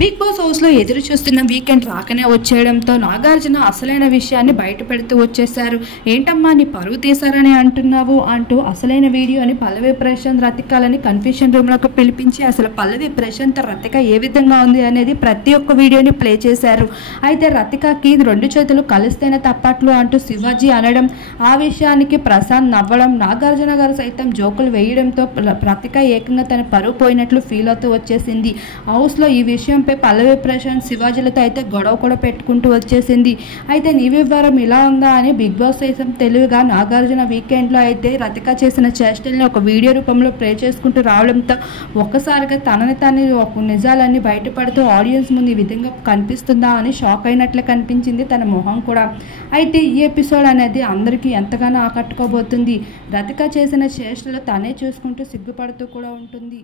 Big boss హౌస్లో ఎదురు చూస్తున్న వీకెండ్ రాకనే వచ్చేయడంతో నాగార్జున అసలైన విషయాన్ని బయట పెడుతూ వచ్చేశారు. ఏంటమ్మా నీ పరువు తీశారని అంటున్నావు అంటూ అసలైన వీడియోని పల్లవి ప్రశాంత్ రతికాలని కన్ఫ్యూషన్ రూమ్లోకి పిలిపించి అసలు పల్లవి ప్రశాంత్ రతిక ఏ విధంగా ఉంది అనేది ప్రతి ఒక్క వీడియోని ప్లే చేశారు. అయితే రతికకి 2 చేతులు కలిస్తేనే తప్పట్లు అంటూ శివాజీ అనడం, ఆ విషయానికి ప్రశాంత్ నవ్వడం, నాగార్జున గారు సైతం జోకులు వేయడంతో రతిక ఏకంగా తన పరువు పోయినట్లు ఫీల్ అవుతూ వచ్చేసింది. హౌస్లో ఈ విషయం పల్లవి ప్రశాంత్ శివాజీలతో అయితే గొడవ కూడా పెట్టుకుంటూ వచ్చేసింది. అయితే నీ వివరం ఇలా ఉందా అని బిగ్ బాస్ సైతం తెలివిగా నాగార్జున వీకెండ్లో అయితే రతిక చేసిన చేష్టల్ని ఒక వీడియో రూపంలో ప్లే చేసుకుంటూ రావడంతో ఒక్కసారిగా తనని నిజాలన్నీ బయటపడుతూ ఆడియన్స్ ముందు ఈ విధంగా కనిపిస్తుందా అని షాక్ అయినట్లు కనిపించింది తన మొహం కూడా. అయితే ఈ ఎపిసోడ్ అనేది అందరికీ ఎంతగానో ఆకట్టుకోబోతుంది. రతిక చేసిన చేష్టలు తనే చూసుకుంటూ సిగ్గుపడుతూ కూడా ఉంటుంది.